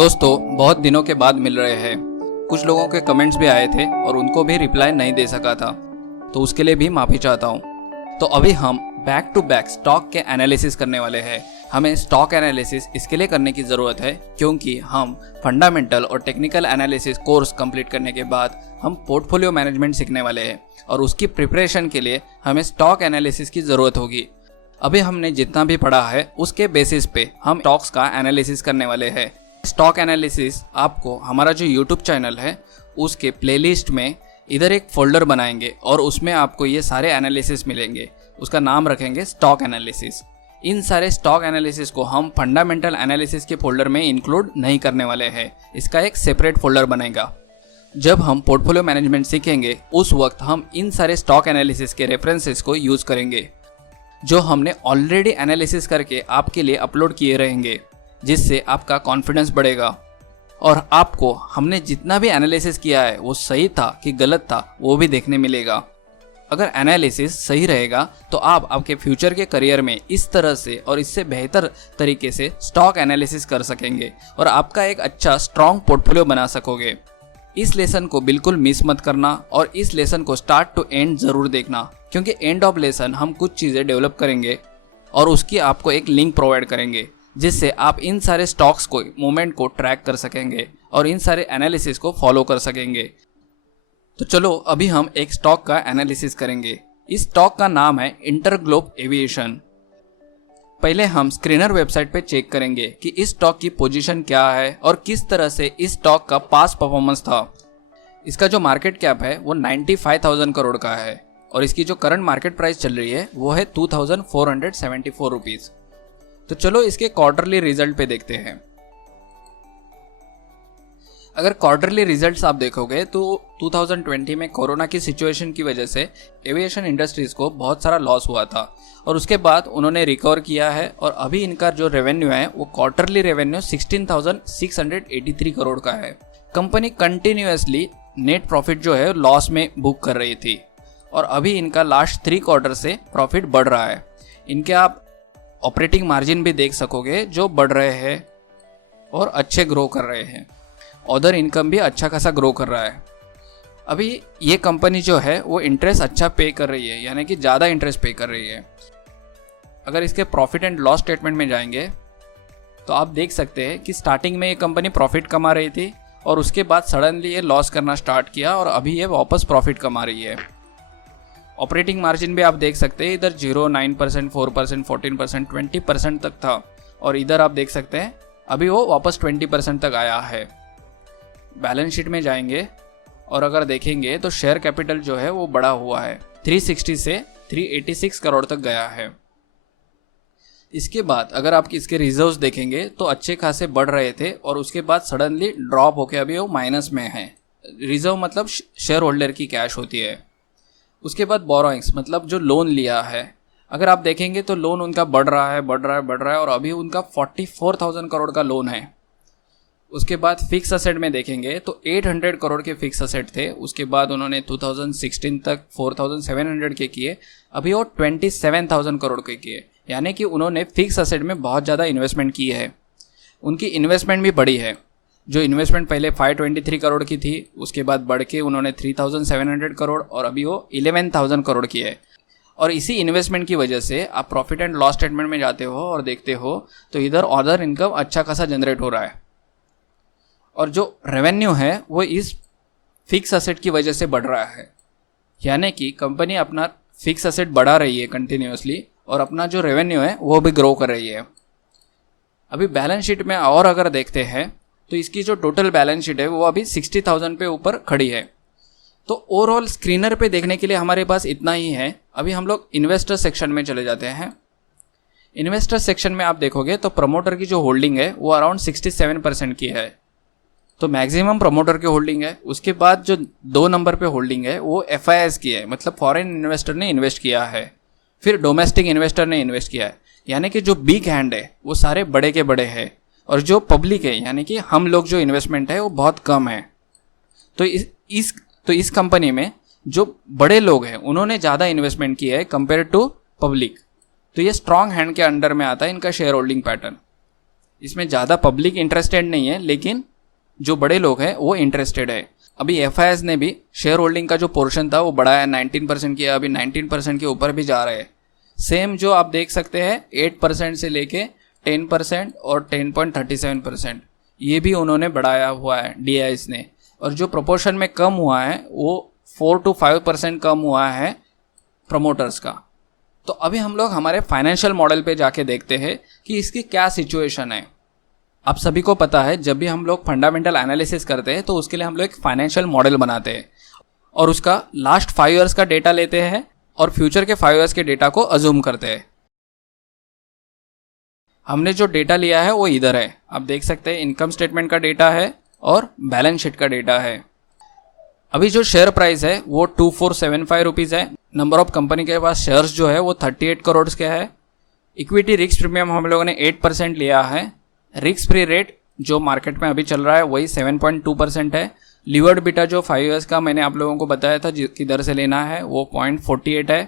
दोस्तों, बहुत दिनों के बाद मिल रहे हैं। कुछ लोगों के कमेंट्स भी आए थे और उनको भी रिप्लाई नहीं दे सका था, तो उसके लिए भी माफ़ी चाहता हूँ। तो अभी हम बैक टू बैक स्टॉक के एनालिसिस करने वाले हैं। हमें स्टॉक एनालिसिस इसके लिए करने की ज़रूरत है क्योंकि हम फंडामेंटल और टेक्निकल एनालिसिस कोर्स कंप्लीट करने के बाद हम पोर्टफोलियो मैनेजमेंट सीखने वाले हैं और उसकी प्रिपरेशन के लिए हमें स्टॉक एनालिसिस की ज़रूरत होगी। अभी हमने जितना भी पढ़ा है उसके बेसिस पे हम स्टॉक्स का एनालिसिस करने वाले हैं। स्टॉक एनालिसिस आपको हमारा जो यूट्यूब चैनल है उसके प्लेलिस्ट में इधर एक फोल्डर बनाएंगे और उसमें आपको ये सारे एनालिसिस मिलेंगे। उसका नाम रखेंगे स्टॉक एनालिसिस। इन सारे स्टॉक एनालिसिस को हम फंडामेंटल एनालिसिस के फोल्डर में इंक्लूड नहीं करने वाले हैं। इसका एक सेपरेट फोल्डर बनेगा। जब हम पोर्टफोलियो मैनेजमेंट सीखेंगे उस वक्त हम इन सारे स्टॉक एनालिसिस के रेफरेंसेस को यूज़ करेंगे जो हमने ऑलरेडी एनालिसिस करके आपके लिए अपलोड किए रहेंगे, जिससे आपका कॉन्फिडेंस बढ़ेगा और आपको हमने जितना भी एनालिसिस किया है वो सही था कि गलत था वो भी देखने मिलेगा। अगर एनालिसिस सही रहेगा तो आप आपके फ्यूचर के करियर में इस तरह से और इससे बेहतर तरीके से स्टॉक एनालिसिस कर सकेंगे और आपका एक अच्छा स्ट्रॉन्ग पोर्टफोलियो बना सकोगे। इस लेसन को बिल्कुल मिस मत करना और इस लेसन को स्टार्ट टू एंड ज़रूर देखना, क्योंकि एंड ऑफ लेसन हम कुछ चीज़ें डेवलप करेंगे और उसकी आपको एक लिंक प्रोवाइड करेंगे जिससे आप इन सारे स्टॉक्स को मूवमेंट को ट्रैक कर सकेंगे और इन सारे एनालिसिस को फॉलो कर सकेंगे। तो चलो अभी हम एक स्टॉक का एनालिसिस करेंगे। इस स्टॉक का नाम है इंटरग्लोब एविएशन। पहले हम स्क्रीनर वेबसाइट पे चेक करेंगे कि इस स्टॉक की पोजीशन क्या है और किस तरह से इस स्टॉक का पास्ट परफॉर्मेंस था। इसका जो मार्केट कैप है वो 95,000 करोड़ का है और इसकी जो करंट मार्केट प्राइस चल रही है वो है 2,474 रुपीज़। तो चलो इसके क्वार्टरली रिजल्ट पे देखते हैं। अगर क्वार्टरली रिजल्ट्स आप देखोगे तो 2020 में कोरोना की सिचुएशन की वजह से एविएशन इंडस्ट्रीज को बहुत सारा लॉस हुआ था और उसके बाद उन्होंने रिकवर किया है और अभी इनका जो रेवेन्यू है वो क्वार्टरली रेवेन्यू 16,683 करोड़ का है। कंपनी कंटिन्यूअसली नेट प्रॉफिट जो है लॉस में बुक कर रही थी और अभी इनका लास्ट 3 क्वार्टर से प्रॉफिट बढ़ रहा है। इनके आप ऑपरेटिंग मार्जिन भी देख सकोगे जो बढ़ रहे हैं और अच्छे ग्रो कर रहे हैं। अदर इनकम भी अच्छा खासा ग्रो कर रहा है। अभी ये कंपनी जो है वो इंटरेस्ट अच्छा पे कर रही है, यानी कि ज़्यादा इंटरेस्ट पे कर रही है। अगर इसके प्रॉफिट एंड लॉस स्टेटमेंट में जाएंगे तो आप देख सकते हैं कि स्टार्टिंग में ये कंपनी प्रॉफिट कमा रही थी और उसके बाद सडनली ये लॉस करना स्टार्ट किया और अभी ये वापस प्रॉफिट कमा रही है। ऑपरेटिंग मार्जिन भी आप देख सकते हैं, इधर 0, 9%, 4%, 14%, 20% तक था और इधर आप देख सकते हैं अभी वो वापस 20% तक आया है। बैलेंस शीट में जाएंगे और अगर देखेंगे तो शेयर कैपिटल जो है वो बढ़ा हुआ है, 360 से 386 करोड़ तक गया है। इसके बाद अगर आप इसके रिजर्व्स देखेंगे तो अच्छे खासे बढ़ रहे थे और उसके बाद सडनली ड्रॉप होके अभी वो माइनस में है। रिजर्व मतलब शेयर होल्डर की कैश होती है। उसके बाद बोरोइंग्स मतलब जो लोन लिया है, अगर आप देखेंगे तो लोन उनका बढ़ रहा है और अभी उनका 44,000 करोड़ का लोन है। उसके बाद फिक्स असेट में देखेंगे तो 800 करोड़ के फिक्स असेट थे। उसके बाद उन्होंने 2016 तक 4,700 के किए, अभी वो 27,000 करोड़ के किए, यानी कि उन्होंने फिक्स असेट में बहुत ज़्यादा इन्वेस्टमेंट की है। उनकी इन्वेस्टमेंट भी बढ़ी है। जो इन्वेस्टमेंट पहले 523 करोड़ की थी उसके बाद बढ़ के उन्होंने 3,700 करोड़ और अभी वो 11,000 करोड़ की है। और इसी इन्वेस्टमेंट की वजह से आप प्रॉफिट एंड लॉस स्टेटमेंट में जाते हो और देखते हो तो इधर अदर इनकम अच्छा खासा जनरेट हो रहा है और जो रेवेन्यू है वो इस फिक्स असेट की वजह से बढ़ रहा है, यानी कि कंपनी अपना फिक्स असेट बढ़ा रही है कंटिन्यूअसली और अपना जो रेवेन्यू है वो भी ग्रो कर रही है। अभी बैलेंस शीट में और अगर देखते हैं तो इसकी जो टोटल बैलेंस शीट है वो अभी 60,000 पे ऊपर खड़ी है। तो ओवरऑल स्क्रीनर पे देखने के लिए हमारे पास इतना ही है। अभी हम लोग इन्वेस्टर सेक्शन में चले जाते हैं। इन्वेस्टर सेक्शन में आप देखोगे तो प्रमोटर की जो होल्डिंग है वो अराउंड 67% की है, तो मैक्सिमम प्रमोटर की होल्डिंग है। उसके बाद जो 2 नंबर पे होल्डिंग है वो FIS की है, मतलब फॉरेन इन्वेस्टर ने इन्वेस्ट किया है। फिर डोमेस्टिक इन्वेस्टर ने इन्वेस्ट किया है, यानी कि जो बिग हैंड है वो सारे बड़े के बड़े हैं और जो पब्लिक है यानी कि हम लोग जो इन्वेस्टमेंट है वो बहुत कम है। तो इस कंपनी में जो बड़े लोग हैं उन्होंने ज़्यादा इन्वेस्टमेंट किया है कंपेयर टू पब्लिक। तो ये स्ट्रॉन्ग हैंड के अंडर में आता है इनका शेयर होल्डिंग पैटर्न। इसमें ज़्यादा पब्लिक इंटरेस्टेड नहीं है, लेकिन जो बड़े लोग हैं वो इंटरेस्टेड है। अभी एफआईआईज ने भी शेयर होल्डिंग का जो पोर्शन था वो बढ़ाया, 19% किया, अभी 19% के ऊपर भी जा रहे हैं। सेम जो आप देख सकते हैं 8% से लेके 10% और 10.37% ये भी उन्होंने बढ़ाया हुआ है डीआईज ने। और जो प्रोपोर्शन में कम हुआ है वो 4 to 5% कम हुआ है प्रमोटर्स का। तो अभी हम लोग हमारे फाइनेंशियल मॉडल पे जाके देखते हैं कि इसकी क्या सिचुएशन है। आप सभी को पता है जब भी हम लोग फंडामेंटल एनालिसिस करते हैं तो उसके लिए हम लोग एक फाइनेंशियल मॉडल बनाते हैं और उसका लास्ट 5 ईयर्स का डेटा लेते हैं और फ्यूचर के 5 ईयर्स के डेटा को अज्यूम करते हैं। हमने जो डेटा लिया है वो इधर है, आप देख सकते हैं इनकम स्टेटमेंट का डेटा है और बैलेंस शीट का डेटा है। अभी जो शेयर प्राइस है वो 2475 रुपीज़ है। नंबर ऑफ कंपनी के पास शेयर्स जो है वो 38 करोड़ के है। इक्विटी रिस्क प्रीमियम हम लोगों ने 8% लिया है। रिस्क फ्री रेट जो मार्केट में अभी चल रहा है वही 7.2% है। लीवर्ड बीटा जो 5 ईयर्स का मैंने आप लोगों को बताया था किधर से लेना है वो 0.48 है।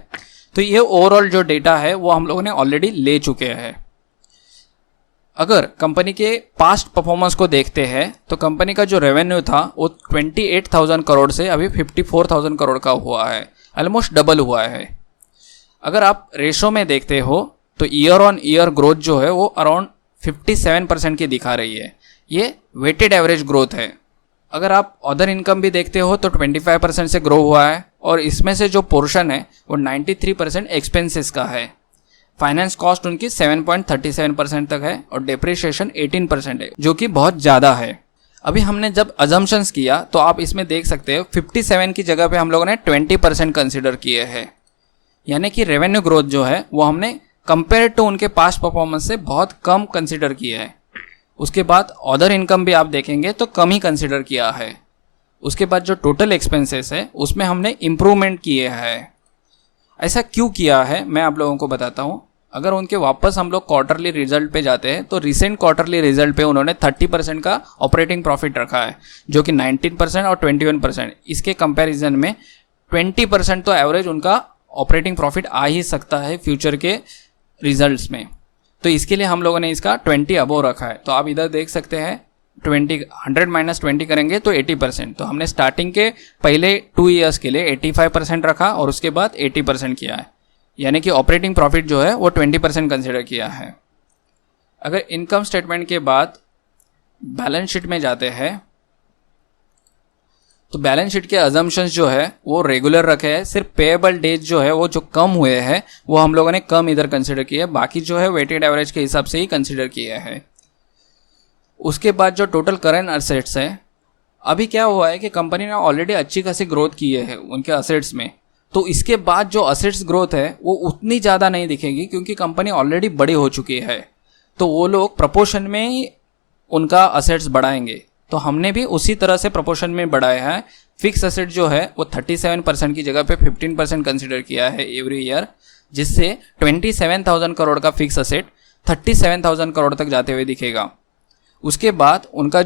तो ये ओवरऑल जो डेटा है वो हम लोगों ने ऑलरेडी ले चुके हैं। अगर कंपनी के पास्ट परफॉर्मेंस को देखते हैं तो कंपनी का जो रेवेन्यू था वो 28,000 करोड़ से अभी 54,000 करोड़ का हुआ है, ऑलमोस्ट डबल हुआ है। अगर आप रेशो में देखते हो तो ईयर ऑन ईयर ग्रोथ जो है वो अराउंड 57% की दिखा रही है। ये वेटेड एवरेज ग्रोथ है। अगर आप अदर इनकम भी देखते हो तो 25% से ग्रो हुआ है और इसमें से जो पोर्शन है वो 93% एक्सपेंसेस का है। फाइनेंस कॉस्ट उनकी 7.37% तक है और डेप्रिसिएशन 18% है, जो कि बहुत ज़्यादा है। अभी हमने जब अजम्पशंस किया तो आप इसमें देख सकते हो 57 की जगह पे हम लोगों ने 20% कंसिडर किए हैं, यानी कि रेवेन्यू ग्रोथ जो है वो हमने कंपेयर टू उनके पास्ट परफॉर्मेंस से बहुत कम कंसिडर किया है। उसके बाद अदर इनकम भी आप देखेंगे तो कम ही कंसिडर किया है। उसके बाद जो टोटल एक्सपेंसेस है उसमें हमने इम्प्रूवमेंट किए हैं। ऐसा क्यों किया है मैं आप लोगों को बताता हूँ। अगर उनके वापस हम लोग क्वार्टरली रिजल्ट पे जाते हैं तो रिसेंट क्वार्टरली रिजल्ट पे उन्होंने 30% का ऑपरेटिंग प्रॉफिट रखा है, जो कि 19% और 21%। इसके कंपैरिजन में 20% तो एवरेज उनका ऑपरेटिंग प्रॉफिट आ ही सकता है फ्यूचर के रिजल्ट्स में। तो इसके लिए हम लोगों ने इसका 20 अबव रखा है। तो आप इधर देख सकते हैं 100 माइनस 20 करेंगे तो 80%। तो हमने स्टार्टिंग के पहले 2 ईयर्स के लिए 85% रखा और उसके बाद 80% किया है, यानी कि ऑपरेटिंग प्रॉफिट जो है वो 20% कंसिडर किया है। अगर इनकम स्टेटमेंट के बाद बैलेंस शीट में जाते हैं तो बैलेंस शीट के अजम्पशंस जो है वो रेगुलर रखे हैं। सिर्फ पेएबल डेज जो है वो जो कम हुए हैं वो हम लोगों ने कम इधर कंसिडर किए, बाकी जो है वेटेड एवरेज के हिसाब से ही कंसिडर किए हैं। उसके बाद जो टोटल करंट असेट्स है, अभी क्या हुआ है कि कंपनी ने ऑलरेडी अच्छी खासी ग्रोथ की है उनके असेट्स में, तो इसके बाद जो असेट्स ग्रोथ है वो उतनी ज़्यादा नहीं दिखेगी क्योंकि कंपनी ऑलरेडी बड़ी हो चुकी है। तो वो लोग प्रपोर्शन में ही उनका असेट्स बढ़ाएंगे। तो हमने भी उसी तरह से प्रपोर्शन में बढ़ाया है। फिक्स असेट जो है वो 37% की जगह पे 15% कंसिडर किया है एवरी ईयर, जिससे 27,000 करोड़ का फिक्स असेट 37,000 करोड़ तक जाते हुए दिखेगा। उसके बाद उनका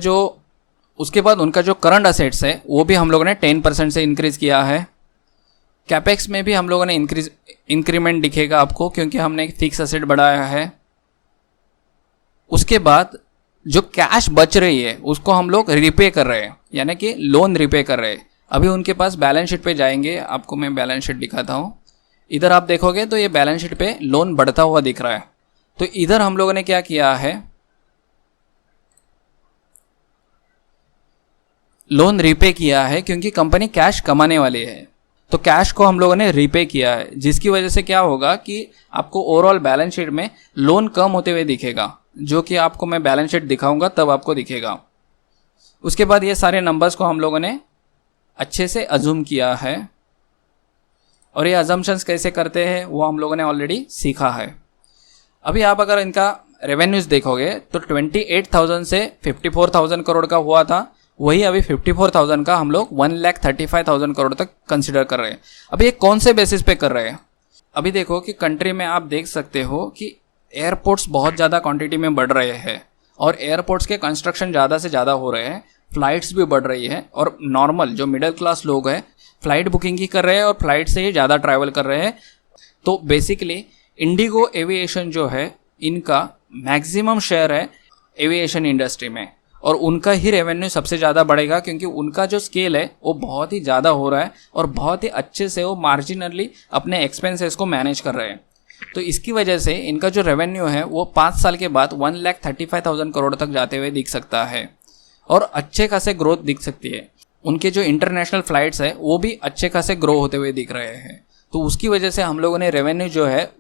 जो करंट असेट्स है वो भी हम लोगों ने 10% से इंक्रीज़ किया है। कैपेक्स में भी हम लोगों ने इंक्रीमेंट दिखेगा आपको, क्योंकि हमने एक फिक्स असेट बढ़ाया है। उसके बाद जो कैश बच रही है उसको हम लोग रिपे कर रहे हैं, यानी कि लोन रिपे कर रहे हैं। अभी उनके पास बैलेंस शीट पे जाएंगे, आपको मैं बैलेंस शीट दिखाता हूँ। इधर आप देखोगे तो ये बैलेंस शीट पे लोन बढ़ता हुआ दिख रहा है। तो इधर हम लोगों ने क्या किया है, लोन रिपे किया है क्योंकि कंपनी कैश कमाने वाली है। तो कैश को हम लोगों ने रिपे किया है, जिसकी वजह से क्या होगा कि आपको ओवरऑल बैलेंस शीट में लोन कम होते हुए दिखेगा, जो कि आपको मैं बैलेंस शीट दिखाऊंगा तब आपको दिखेगा। उसके बाद ये सारे नंबर्स को हम लोगों ने अच्छे से अज्यूम किया है और ये अजम्पशंस कैसे करते हैं वो हम लोगों ने ऑलरेडी सीखा है। अभी आप अगर इनका रेवेन्यूज़ देखोगे तो 28,000 से 54,000 करोड़ का हुआ था, वही अभी 54,000 का हम लोग 1,35,000 करोड़ तक कंसिडर कर रहे हैं। अभी ये कौन से बेसिस पे कर रहे हैं? अभी देखो कि कंट्री में आप देख सकते हो कि एयरपोर्ट्स बहुत ज़्यादा क्वांटिटी में बढ़ रहे हैं और एयरपोर्ट्स के कंस्ट्रक्शन ज़्यादा से ज़्यादा हो रहे हैं, फ़्लाइट्स भी बढ़ रही है और नॉर्मल जो मिडिल क्लास लोग हैं फ़्लाइट बुकिंग ही कर रहे हैं और फ्लाइट से ही ज़्यादा ट्रैवल कर रहे हैं। तो बेसिकली इंडिगो एविएशन जो है इनका मैक्सिमम शेयर है एविएशन इंडस्ट्री में, और उनका ही रेवेन्यू सबसे ज़्यादा बढ़ेगा क्योंकि उनका जो स्केल है वो बहुत ही ज़्यादा हो रहा है और बहुत ही अच्छे से वो मार्जिनली अपने एक्सपेंसेस को मैनेज कर रहे हैं। तो इसकी वजह से इनका जो रेवेन्यू है वो 5 साल के बाद 1,35,000 करोड़ तक जाते हुए दिख सकता है और अच्छे खासे ग्रोथ दिख सकती है। उनके जो इंटरनेशनल फ्लाइट्स है वो भी अच्छे खासे ग्रो होते हुए दिख रहे हैं। तो उसकी वजह से हम लोगों ने रेवेन्यू जो है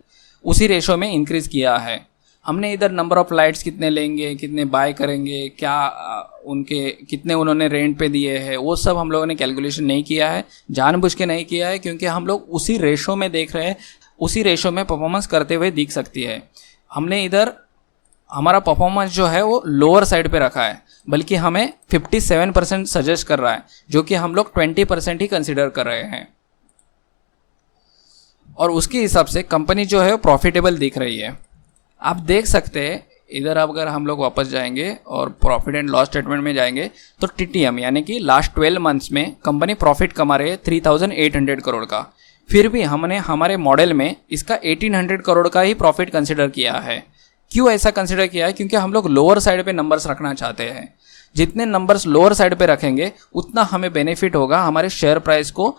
उसी रेशो में इंक्रीज़ किया है। हमने इधर नंबर ऑफ़ फ्लाइट्स कितने लेंगे, कितने बाय करेंगे, क्या उनके कितने उन्होंने रेंट पे दिए हैं, वो सब हम लोगों ने कैलकुलेशन नहीं किया है, जानबूझ के नहीं किया है, क्योंकि हम लोग उसी रेशो में देख रहे हैं, उसी रेशो में परफॉर्मेंस करते हुए दिख सकती है। हमने इधर हमारा परफॉर्मेंस जो है वो लोअर साइड पे रखा है, बल्कि हमें 57% सजेस्ट कर रहा है, जो कि हम लोग 20% ही कंसिडर कर रहे हैं। और उसके हिसाब से कंपनी जो है प्रॉफिटेबल दिख रही है। आप देख सकते हैं इधर, अगर हम लोग वापस जाएंगे और प्रॉफिट एंड लॉस स्टेटमेंट में जाएंगे तो टीटीएम यानी कि लास्ट 12 मंथ्स में कंपनी प्रॉफिट कमा रही है 3,800 करोड़ का। फिर भी हमने हमारे मॉडल में इसका 1,800 करोड़ का ही प्रॉफिट कंसिडर किया है। क्यों ऐसा कंसिडर किया है? क्योंकि हम लोग लोअर साइड पे नंबर्स रखना चाहते हैं। जितने नंबर्स लोअर साइड पे रखेंगे उतना हमें बेनिफिट होगा हमारे शेयर प्राइस को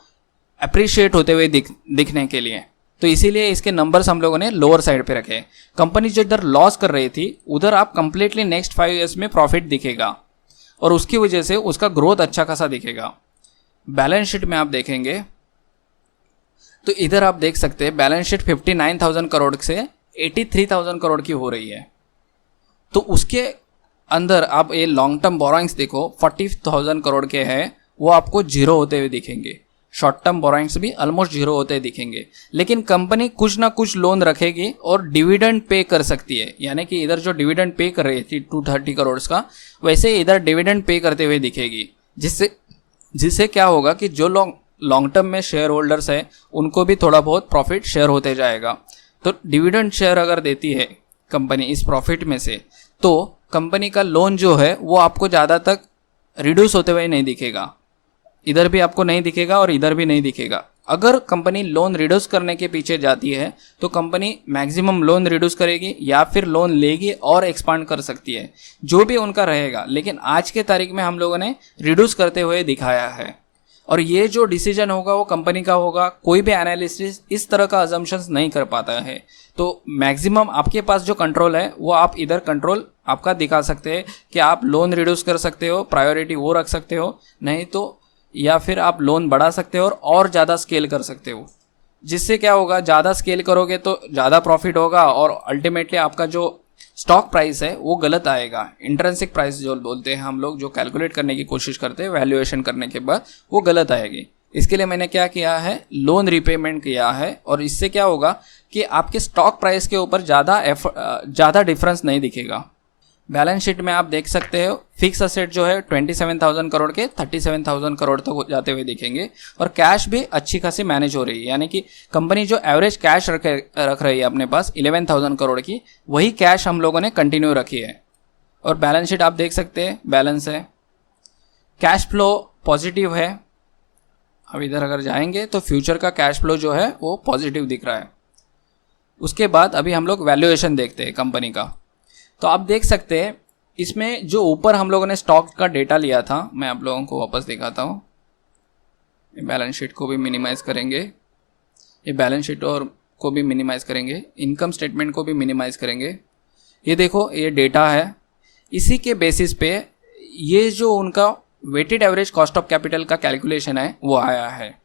अप्रिशिएट होते हुए दिखने के लिए। तो इसीलिए इसके नंबर्स हम लोगों ने लोअर साइड पे रखे। कंपनी जो इधर लॉस कर रही थी उधर आप कंप्लीटली नेक्स्ट 5 ईयर्स में प्रॉफिट दिखेगा और उसकी वजह से उसका ग्रोथ अच्छा खासा दिखेगा। बैलेंस शीट में आप देखेंगे तो इधर आप देख सकते हैं बैलेंस शीट 59,000 करोड़ से 83,000 करोड़ की हो रही है। तो उसके अंदर आप ये लॉन्ग टर्म बोरोइंग्स देखो 40,000 करोड़ के हैं, वो आपको जीरो होते हुए दिखेंगे। शॉर्ट टर्म बोरोइंग्स भी ऑलमोस्ट जीरो होते दिखेंगे। लेकिन कंपनी कुछ ना कुछ लोन रखेगी और डिविडेंड पे कर सकती है, यानी कि इधर जो डिविडेंड पे कर रही थी 230 करोड़ का, वैसे इधर डिविडेंड पे करते हुए दिखेगी, जिससे क्या होगा कि जो लॉन्ग टर्म में शेयर होल्डर्स है उनको भी थोड़ा बहुत प्रॉफिट शेयर होते जाएगा। तो डिविडेंड शेयर अगर देती है कंपनी इस प्रॉफिट में से, तो कंपनी का लोन जो है वो आपको ज़्यादा तक रिड्यूस होते हुए नहीं दिखेगा। इधर भी आपको नहीं दिखेगा और इधर भी नहीं दिखेगा। अगर कंपनी लोन रिड्यूस करने के पीछे जाती है तो कंपनी मैक्सिमम लोन रिड्यूस करेगी या फिर लोन लेगी और एक्सपांड कर सकती है, जो भी उनका रहेगा। लेकिन आज के तारीख में हम लोगों ने रिड्यूस करते हुए दिखाया है और ये जो डिसीजन होगा वो कंपनी का होगा। कोई भी एनालिसिस इस तरह का अजम्पशंस नहीं कर पाता है। तो मैक्सिमम आपके पास जो कंट्रोल है वो आप इधर कंट्रोल आपका दिखा सकते हैं कि आप लोन रिड्यूस कर सकते हो, प्रायोरिटी वो रख सकते हो, नहीं तो या फिर आप लोन बढ़ा सकते हो और ज़्यादा स्केल कर सकते हो। जिससे क्या होगा, ज़्यादा स्केल करोगे तो ज़्यादा प्रॉफिट होगा और अल्टीमेटली आपका जो स्टॉक प्राइस है वो गलत आएगा। इंट्रिंसिक प्राइस जो बोलते हैं हम लोग, जो कैलकुलेट करने की कोशिश करते हैं वैल्यूएशन करने के बाद, वो गलत आएगी। इसके लिए मैंने क्या किया है, लोन रिपेमेंट किया है और इससे क्या होगा कि आपके स्टॉक प्राइस के ऊपर ज़्यादा डिफरेंस नहीं दिखेगा। बैलेंस शीट में आप देख सकते हो फिक्स असेट जो है 27,000 करोड़ के 37,000 करोड़ तक जाते हुए दिखेंगे और कैश भी अच्छी खासी मैनेज हो रही है। यानी कि कंपनी जो एवरेज कैश रख रही है अपने पास 11,000 करोड़ की, वही कैश हम लोगों ने कंटिन्यू रखी है। और बैलेंस शीट आप देख सकते हैं बैलेंस है, कैश फ्लो पॉजिटिव है। अब इधर अगर जाएंगे तो फ्यूचर का कैश फ्लो जो है वो पॉजिटिव दिख रहा है। उसके बाद अभी हम लोग वैल्यूएशन देखते हैं कंपनी का। तो आप देख सकते हैं इसमें जो ऊपर हम लोगों ने स्टॉक का डेटा लिया था, मैं आप लोगों को वापस दिखाता हूँ। ये बैलेंस शीट को भी मिनिमाइज़ करेंगे, ये बैलेंस शीट और को भी मिनिमाइज़ करेंगे, इनकम स्टेटमेंट को भी मिनिमाइज़ करेंगे। ये देखो ये डेटा है, इसी के बेसिस पे ये जो उनका weighted average cost of capital का कैलकुलेशन है वो आया है।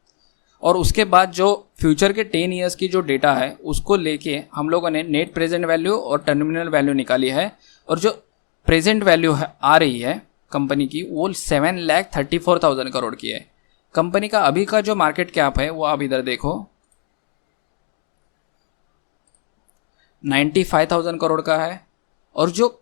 और उसके बाद जो फ्यूचर के 10 ईयर्स की जो डेटा है उसको लेके हम लोगों ने नेट प्रेजेंट वैल्यू और टर्मिनल वैल्यू निकाली है। और जो प्रेजेंट वैल्यू आ रही है कंपनी की वो 7,34,000 करोड़ की है। कंपनी का अभी का जो मार्केट कैप है वो आप इधर देखो 95,000 करोड़ का है और जो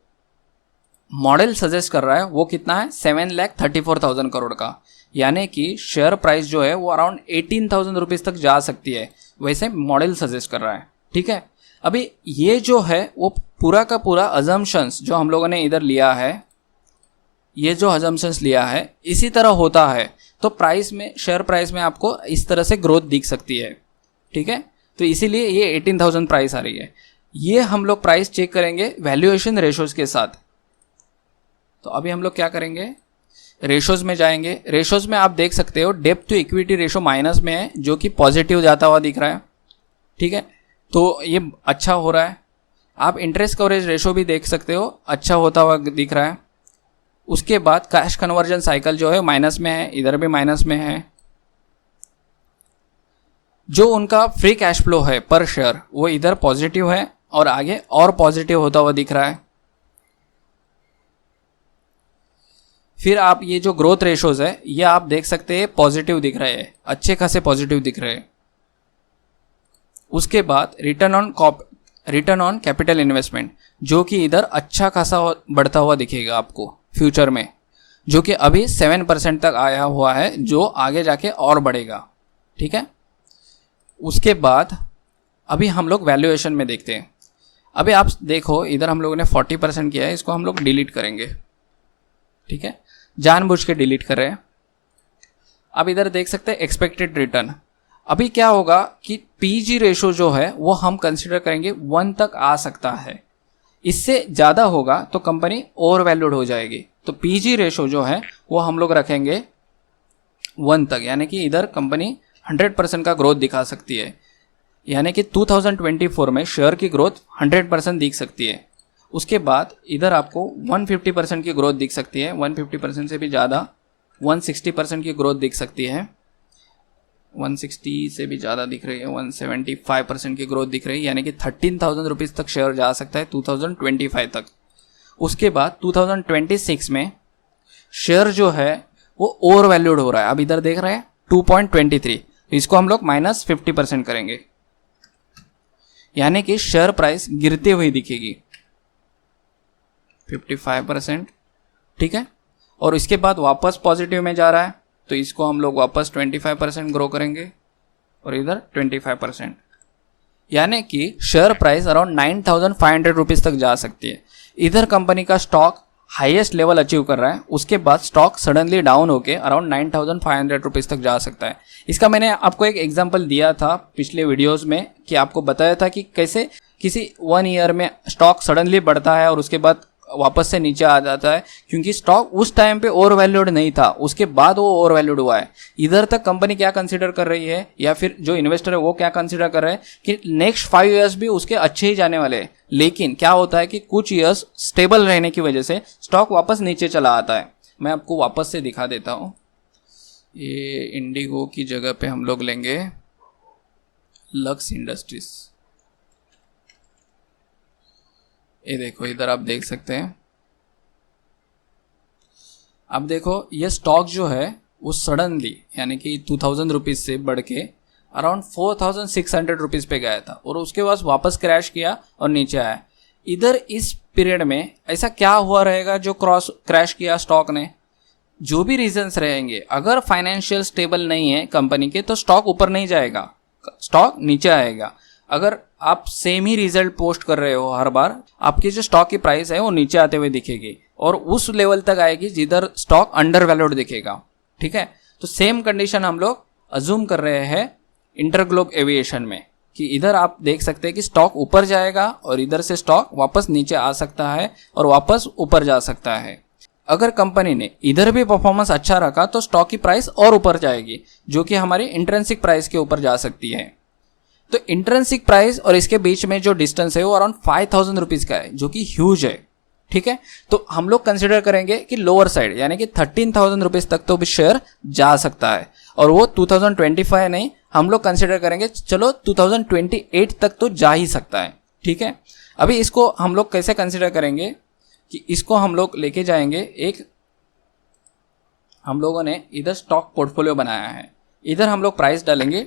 मॉडल सजेस्ट कर रहा है वो कितना है 7,34,000 करोड़ का। यानी कि शेयर प्राइस जो है वो अराउंड 18,000 रुपीज़ तक जा सकती है, वैसे मॉडल सजेस्ट कर रहा है। ठीक है, अभी ये जो है वो पूरा का पूरा अजम्पशंस जो हम लोगों ने इधर लिया है, ये जो अजम्पशंस लिया है इसी तरह होता है तो प्राइस में, शेयर प्राइस में आपको इस तरह से ग्रोथ दिख सकती है। ठीक है, तो इसीलिए ये 18,000 प्राइस आ रही है। ये हम लोग प्राइस चेक करेंगे वैल्यूएशन रेशोज़ के साथ। तो अभी हम लोग क्या करेंगे, रेशोज में जाएंगे। रेशोज में आप देख सकते हो डेब्ट टू इक्विटी रेशो माइनस में है, जो कि पॉजिटिव जाता हुआ दिख रहा है, ठीक है, तो ये अच्छा हो रहा है। आप इंटरेस्ट कवरेज रेशो भी देख सकते हो, अच्छा होता हुआ दिख रहा है। उसके बाद कैश कन्वर्जन साइकिल जो है माइनस में है, इधर भी माइनस में है। जो उनका फ्री कैश फ्लो है पर शेयर वो इधर पॉजिटिव है और आगे और पॉजिटिव होता हुआ दिख रहा है। फिर आप ये जो ग्रोथ रेशोज है ये आप देख सकते हैं पॉजिटिव दिख रहे हैं, अच्छे खासे पॉजिटिव दिख रहे हैं। उसके बाद रिटर्न ऑन कैपिटल इन्वेस्टमेंट जो कि इधर अच्छा खासा बढ़ता हुआ दिखेगा आपको फ्यूचर में, जो कि अभी 7% तक आया हुआ है, जो आगे जाके और बढ़ेगा, ठीक है। उसके बाद अभी हम लोग वैल्यूएशन में देखते हैं। अभी आप देखो इधर हम लोगों ने 40% किया है, इसको हम लोग डिलीट करेंगे, ठीक है, जानबूझ के डिलीट कर रहे हैं। अब इधर देख सकते हैं एक्सपेक्टेड रिटर्न। अभी क्या होगा कि पीजी रेशो जो है वो हम कंसिडर करेंगे 1 तक आ सकता है, इससे ज़्यादा होगा तो कंपनी ओवर वैल्यूड हो जाएगी। तो पीजी रेशो जो है वो हम लोग रखेंगे 1 तक, यानी कि इधर कंपनी 100% का ग्रोथ दिखा सकती है, यानी कि 2024 में शेयर की ग्रोथ 100% दिख सकती है। उसके बाद इधर आपको 150% की ग्रोथ दिख सकती है, 150% से भी ज़्यादा 160% की ग्रोथ दिख सकती है, 160 से भी ज़्यादा दिख रही है, 175% की ग्रोथ दिख रही है, यानी कि 13,000 रुपीज़ तक शेयर जा सकता है 2025 तक। उसके बाद 2026 में शेयर जो है वो ओवर वैल्यूड हो रहा है, अब इधर देख रहे हैं 2.23, इसको हम लोग -50% करेंगे, यानी कि शेयर प्राइस गिरती हुई दिखेगी 55%, ठीक है। और इसके बाद वापस पॉजिटिव में जा रहा है, तो इसको हम लोग वापस 25% ग्रो करेंगे और इधर 25%, यानी कि शेयर प्राइस अराउंड 9,500 रुपीज़ तक जा सकती है। इधर कंपनी का स्टॉक हाईएस्ट लेवल अचीव कर रहा है, उसके बाद स्टॉक सडनली डाउन होके अराउंड 9,500 रुपीज़ तक जा सकता है। इसका मैंने आपको एक एग्जांपल दिया था पिछले वीडियोस में, कि आपको बताया था कि कैसे किसी 1 ईयर में स्टॉक सडनली बढ़ता है और उसके बाद वापस से नीचे आ जाता है, क्योंकि स्टॉक उस टाइम पे ओवर वैल्यूड नहीं था, उसके बाद वो ओवर वैल्यूड हुआ है। इधर तक कंपनी क्या कंसीडर कर रही है, या फिर जो इन्वेस्टर है वो क्या कंसीडर कर रहे हैं कि नेक्स्ट 5 ईयर्स भी उसके अच्छे ही जाने वाले हैं। लेकिन क्या होता है कि कुछ ईयर्स स्टेबल रहने की वजह से स्टॉक वापस नीचे चला आता है। मैं आपको वापस से दिखा देता हूँ। ये इंडिगो की जगह पे हम लोग लेंगे लक्स इंडस्ट्रीज। ये देखो इधर आप देख सकते हैं। अब देखो ये स्टॉक जो है वो सडनली यानी कि 2,000 रुपीज़ से बढ़ के अराउंड 4,600 रुपीज़ पे गया था और उसके बाद वापस क्रैश किया और नीचे आया। इधर इस पीरियड में ऐसा क्या हुआ रहेगा जो क्रैश किया स्टॉक ने? जो भी रीजंस रहेंगे, अगर फाइनेंशियल स्टेबल नहीं है कंपनी के तो स्टॉक ऊपर नहीं जाएगा, स्टॉक नीचे आएगा। अगर आप सेम ही रिजल्ट पोस्ट कर रहे हो हर बार, आपकी जो स्टॉक की प्राइस है वो नीचे आते हुए दिखेगी और उस लेवल तक आएगी जिधर स्टॉक अंडर वैल्यूड दिखेगा, ठीक है। तो सेम कंडीशन हम लोग अज्यूम कर रहे हैं इंटरग्लोब एविएशन में, कि इधर आप देख सकते हैं कि स्टॉक ऊपर जाएगा और इधर से स्टॉक वापस नीचे आ सकता है और वापस ऊपर जा सकता है। अगर कंपनी ने इधर भी परफॉर्मेंस अच्छा रखा तो स्टॉक की प्राइस और ऊपर जाएगी, जो कि हमारी इंट्रिंसिक प्राइस के ऊपर जा सकती है। तो इंट्रिंसिक प्राइस और इसके बीच में जो डिस्टेंस है वो अराउंड 5,000 रुपीज़ का है, जो कि ह्यूज है, ठीक है। तो हम लोग कंसिडर करेंगे कि लोअर साइड यानी कि 13,000 रुपीज़ तक तो भी शेयर जा सकता है, और वो 2025 नहीं, हम लोग कंसिडर करेंगे चलो 2028 तक तो जा ही सकता है, ठीक है। अभी इसको हम लोग कैसे कंसिडर करेंगे कि इसको हम लोग लेके जाएंगे, एक हम लोगों ने इधर स्टॉक पोर्टफोलियो बनाया है, इधर हम लोग प्राइस डालेंगे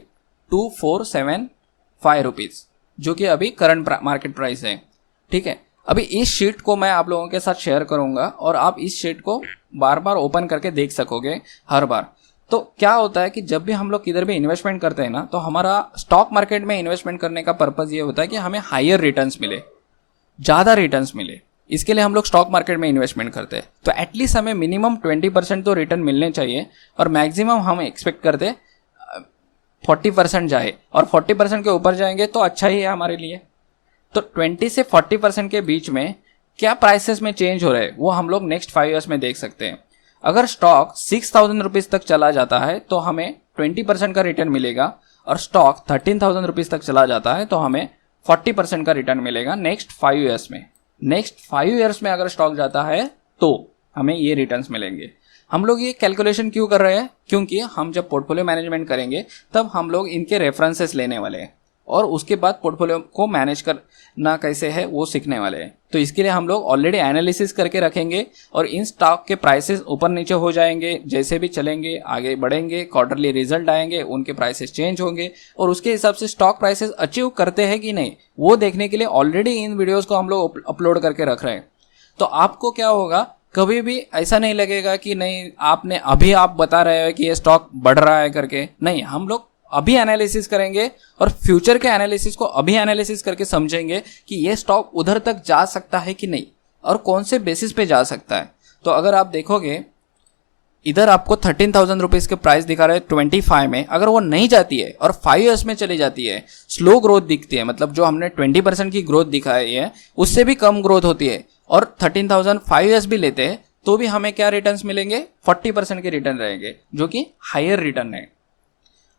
2,475 रुपीज़, जो कि अभी करंट मार्केट प्राइस है, ठीक है। अभी इस शीट को मैं आप लोगों के साथ शेयर करूंगा और आप इस शीट को बार बार ओपन करके देख सकोगे हर बार। तो क्या होता है कि जब भी हम लोग किधर भी इन्वेस्टमेंट करते हैं ना, तो हमारा स्टॉक मार्केट में इन्वेस्टमेंट करने का पर्पज़ ये होता है कि हमें हायर रिटर्न्स मिले, ज़्यादा रिटर्न्स मिले, इसके लिए हम लोग स्टॉक मार्केट में इन्वेस्टमेंट करते हैं। तो एटलीस्ट हमें मिनिमम 20% तो रिटर्न मिलने चाहिए और मैक्सिमम हम एक्सपेक्ट करते 40% जाए, और 40% के ऊपर जाएंगे तो अच्छा ही है हमारे लिए। तो 20 से 40% के बीच में क्या प्राइसेस में चेंज हो रहे हैं वो हम लोग नेक्स्ट 5 ईयर्स में देख सकते हैं। अगर स्टॉक 6,000 रुपीज़ तक चला जाता है तो हमें 20% का रिटर्न मिलेगा, और स्टॉक 13,000 रुपीज़ तक चला जाता है तो हमें 40% का रिटर्न मिलेगा नेक्स्ट 5 ईयर्स में। नेक्स्ट 5 ईयर्स में अगर स्टॉक जाता है तो हमें ये रिटर्न्स मिलेंगे। हम लोग ये कैलकुलेशन क्यों कर रहे हैं? क्योंकि हम जब पोर्टफोलियो मैनेजमेंट करेंगे तब हम लोग इनके रेफरेंसेस लेने वाले हैं और उसके बाद पोर्टफोलियो को मैनेज करना कैसे है वो सीखने वाले हैं। तो इसके लिए हम लोग ऑलरेडी एनालिसिस करके रखेंगे और इन स्टॉक के प्राइसेस ऊपर नीचे हो जाएंगे, जैसे भी चलेंगे आगे बढ़ेंगे, क्वार्टरली रिजल्ट आएंगे, उनके प्राइसेस चेंज होंगे और उसके हिसाब से स्टॉक प्राइसेस अचीव करते हैं कि नहीं वो देखने के लिए ऑलरेडी इन वीडियोज़ को हम लोग अपलोड करके रख रहे हैं। तो आपको क्या होगा, कभी भी ऐसा नहीं लगेगा कि नहीं आपने अभी आप बता रहे हो कि ये स्टॉक बढ़ रहा है करके। नहीं, हम लोग अभी एनालिसिस करेंगे और फ्यूचर के एनालिसिस को अभी एनालिसिस करके समझेंगे कि ये स्टॉक उधर तक जा सकता है कि नहीं और कौन से बेसिस पे जा सकता है। तो अगर आप देखोगे इधर आपको 13,000 रुपीज़ के प्राइस दिखा रहे हैं 25 में, अगर वो नहीं जाती है और 5 ईयर्स में चली जाती है, स्लो ग्रोथ दिखती है, मतलब जो हमने 20% की ग्रोथ दिखाई है उससे भी कम ग्रोथ होती है और 13,000 5 ईयर्स भी लेते हैं तो भी हमें क्या रिटर्न्स मिलेंगे? 40% के रिटर्न रहेंगे जो कि हायर रिटर्न है।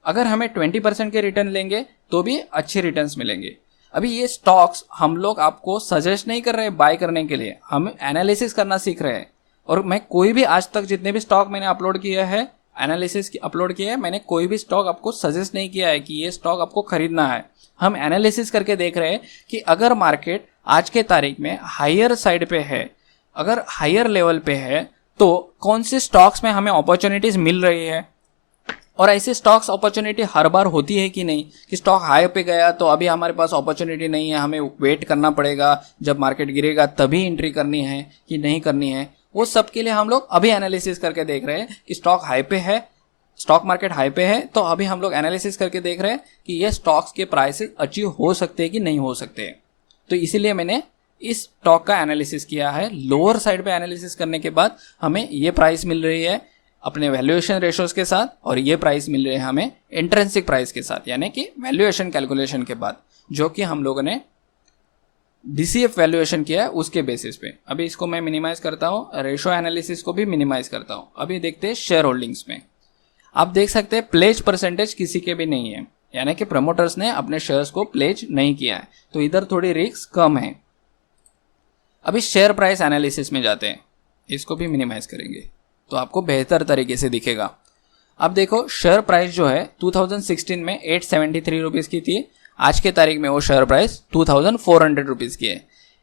अगर हमें 20% के रिटर्न लेंगे तो भी अच्छे रिटर्न्स मिलेंगे। अभी ये स्टॉक्स हम लोग आपको सजेस्ट नहीं कर रहे हैं बाय करने के लिए, हम एनालिसिस करना सीख रहे हैं। और मैं कोई भी आज तक जितने भी स्टॉक मैंने अपलोड किया है, एनालिसिस अपलोड किया है, मैंने कोई भी स्टॉक आपको सजेस्ट नहीं किया है कि ये स्टॉक आपको खरीदना है। हम एनालिसिस करके देख रहे हैं कि अगर मार्केट आज के तारीख में हायर साइड पे है, अगर हायर लेवल पे है तो कौन से स्टॉक्स में हमें अपॉर्चुनिटीज मिल रही है। और ऐसे स्टॉक्स अपॉर्चुनिटी हर बार होती है कि नहीं, कि स्टॉक हाई पे गया तो अभी हमारे पास अपॉर्चुनिटी नहीं है, हमें वेट करना पड़ेगा, जब मार्केट गिरेगा तभी एंट्री करनी है कि नहीं करनी है। वो सब के लिए हम लोग अभी एनालिसिस करके देख रहे हैं कि स्टॉक हाई पे है, स्टॉक मार्केट हाई पे है, तो अभी हम लोग एनालिसिस करके देख रहे हैं कि ये स्टॉक्स के प्राइसेस अचीव हो सकते हैं कि नहीं हो सकते। तो इसीलिए मैंने इस स्टॉक का एनालिसिस किया है। लोअर साइड पे एनालिसिस करने के बाद हमें ये प्राइस मिल रही है अपने वैल्यूएशन रेशोज के साथ, और ये प्राइस मिल रही है हमें इंट्रिंसिक प्राइस के साथ, यानी कि वैल्यूएशन कैलकुलेशन के बाद, जो कि हम लोगों ने DCF वैल्यूएशन किया है उसके बेसिस पे। अभी इसको मैं मिनिमाइज करता हूँ, रेशो एनालिसिस को भी मिनिमाइज करता हूँ। अभी देखते हैं शेयर होल्डिंग्स में। आप देख सकते हैं प्लेज परसेंटेज किसी के भी नहीं है, यानी कि प्रमोटर्स ने अपने शेयर्स को प्लेज नहीं किया है, तो इधर थोड़ी रिस्क कम है। अभी शेयर प्राइस एनालिसिस में जाते हैं, इसको भी मिनिमाइज करेंगे तो आपको बेहतर तरीके से दिखेगा। अब देखो शेयर प्राइस जो है 2016 में 873 रुपीज़ की थी, आज के तारीख में वो शेयर प्राइस 2400 रुपीज़ की है।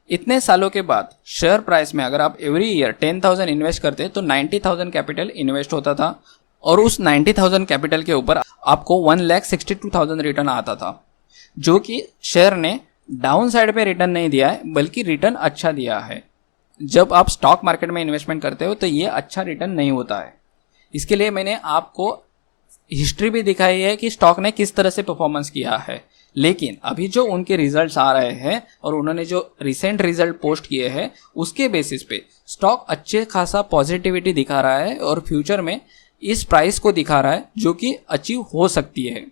इतने सालों के बाद शेयर प्राइस में अगर आप एवरी ईयर 10,000 इन्वेस्ट करते तो 90,000 कैपिटल इन्वेस्ट होता था, और उस 90,000 कैपिटल के ऊपर आपको 1,62,000 रिटर्न आता था, जो कि शेयर ने डाउन साइड पे रिटर्न नहीं दिया है बल्कि रिटर्न अच्छा दिया है। जब आप स्टॉक मार्केट में इन्वेस्टमेंट करते हो तो ये अच्छा रिटर्न नहीं होता है। इसके लिए मैंने आपको हिस्ट्री भी दिखाई है कि स्टॉक ने किस तरह से परफॉर्मेंस किया है, लेकिन अभी जो उनके रिजल्ट्स आ रहे हैं और उन्होंने जो रिसेंट रिजल्ट पोस्ट किए हैं उसके बेसिस पे स्टॉक अच्छे खासा पॉजिटिविटी दिखा रहा है और फ्यूचर में इस प्राइस को दिखा रहा है जो कि अचीव हो सकती है।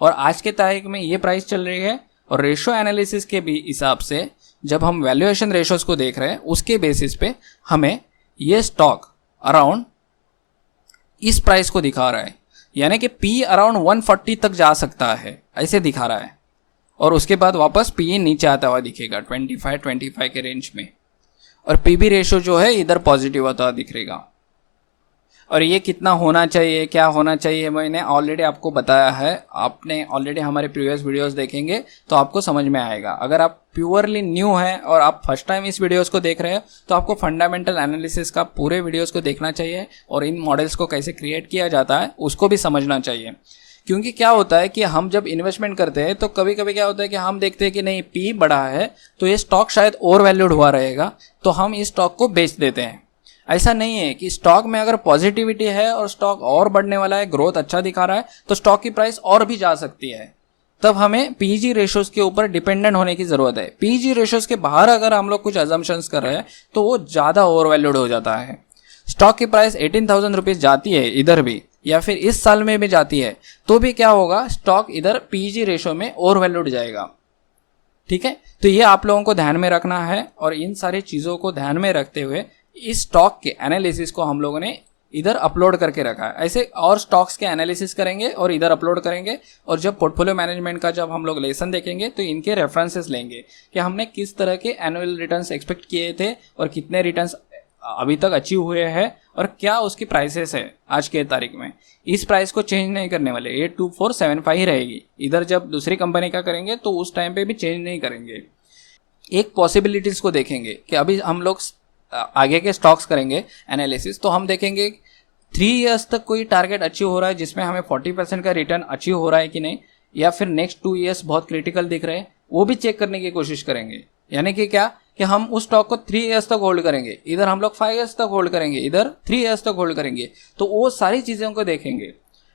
और आज के तारीख में ये प्राइस चल रही है, और रेशो एनालिसिस के भी हिसाब से जब हम वैल्यूएशन रेशोज को देख रहे हैं उसके बेसिस पे हमें ये स्टॉक अराउंड इस प्राइस को दिखा रहा है, यानी कि पी अराउंड 140 तक जा सकता है ऐसे दिखा रहा है, और उसके बाद वापस पी नीचे आता हुआ दिखेगा 25 के रेंज में, और पीबी रेशो जो है इधर पॉजिटिव होता हुआ दिखेगा। और ये कितना होना चाहिए, क्या होना चाहिए, मैंने ऑलरेडी आपको बताया है। आपने ऑलरेडी हमारे प्रीवियस वीडियोस देखेंगे तो आपको समझ में आएगा। अगर आप प्योरली न्यू हैं और आप फर्स्ट टाइम इस वीडियोस को देख रहे हैं तो आपको फंडामेंटल एनालिसिस का पूरे वीडियोस को देखना चाहिए, और इन मॉडल्स को कैसे क्रिएट किया जाता है उसको भी समझना चाहिए। क्योंकि क्या होता है कि हम जब इन्वेस्टमेंट करते हैं तो कभी कभी क्या होता है कि हम देखते हैं कि नहीं पी बढ़ा है तो ये स्टॉक शायद ओवर वैल्यूड हुआ रहेगा, तो हम इस स्टॉक को बेच देते हैं। ऐसा नहीं है कि स्टॉक में अगर पॉजिटिविटी है और स्टॉक और बढ़ने वाला है, ग्रोथ अच्छा दिखा रहा है, तो स्टॉक की प्राइस और भी जा सकती है। तब हमें पीजी रेशोज के ऊपर डिपेंडेंट होने की जरूरत है। पीजी रेशोज के बाहर अगर हम लोग कुछ अजम्पशंस कर रहे हैं तो वो ज्यादा ओवर वैल्यूड हो जाता है। स्टॉक की प्राइस 18,000 रुपीज जाती है इधर भी, या फिर इस साल में भी जाती है, तो भी क्या होगा, स्टॉक इधर पीजी रेशो में ओवर वैल्यूड जाएगा। ठीक है, तो ये आप लोगों को ध्यान में रखना है। और इन सारी चीज़ों को ध्यान में रखते हुए इस स्टॉक के एनालिसिस को हम लोगों ने इधर अपलोड करके रखा है। ऐसे और स्टॉक्स के एनालिसिस करेंगे और इधर अपलोड करेंगे, और जब पोर्टफोलियो मैनेजमेंट का जब हम लोग लेसन देखेंगे तो इनके रेफरेंसेस लेंगे कि हमने किस तरह के एनुअल रिटर्न्स एक्सपेक्ट किए थे और कितने रिटर्न्स अभी तक अचीव हुए हैं और क्या उसकी प्राइसेस है आज के तारीख में। इस प्राइस को चेंज नहीं करने वाले, 82475 ही रहेगी। इधर जब दूसरी कंपनी का करेंगे तो उस टाइम पे भी चेंज नहीं करेंगे। एक पॉसिबिलिटीज़ को देखेंगे कि अभी हम लोग आगे के स्टॉक्स करेंगे एनालिसिस, तो हम देखेंगे 3 ईयर्स तक कोई टारगेट अचीव हो रहा है जिसमें हमें 40% का रिटर्न अचीव हो रहा है कि नहीं, या फिर नेक्स्ट 2 ईयर्स बहुत क्रिटिकल दिख रहे हैं, वो भी चेक करने की कोशिश करेंगे। यानी कि क्या कि हम उस स्टॉक को 3 ईयर्स तक होल्ड करेंगे, इधर हम लोग 5 ईयर्स तक होल्ड करेंगे, इधर 3 ईयर्स तक होल्ड करेंगे, तो वो सारी चीज़ों को देखेंगे।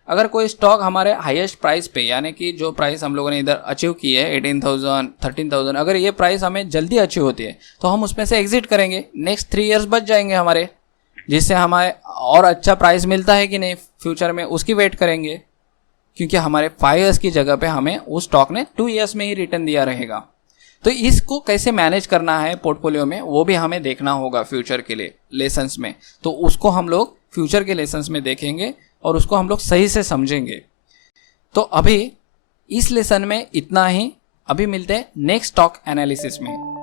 अगर कोई स्टॉक हमारे हाईएस्ट प्राइस पे, यानी कि जो प्राइस हम लोगों ने इधर अचीव की है 18,000 13,000, अगर ये प्राइस हमें जल्दी अचीव होती है तो हम उसमें से एग्जिट करेंगे, नेक्स्ट 3 ईयर्स बच जाएंगे हमारे, जिससे हमारे और अच्छा प्राइस मिलता है कि नहीं फ्यूचर में उसकी वेट करेंगे, क्योंकि हमारे 5 ईयर्स की जगह पे हमें उस स्टॉक ने 2 ईयर्स में ही रिटर्न दिया रहेगा। तो इसको कैसे मैनेज करना है पोर्टफोलियो में, वो भी हमें देखना होगा फ्यूचर के लिए लेसन्स में। तो उसको हम लोग फ्यूचर के लेसन्स में देखेंगे और उसको हम लोग सही से समझेंगे। तो अभी इस लेसन में इतना ही, अभी मिलते हैं नेक्स्ट स्टॉक एनालिसिस में।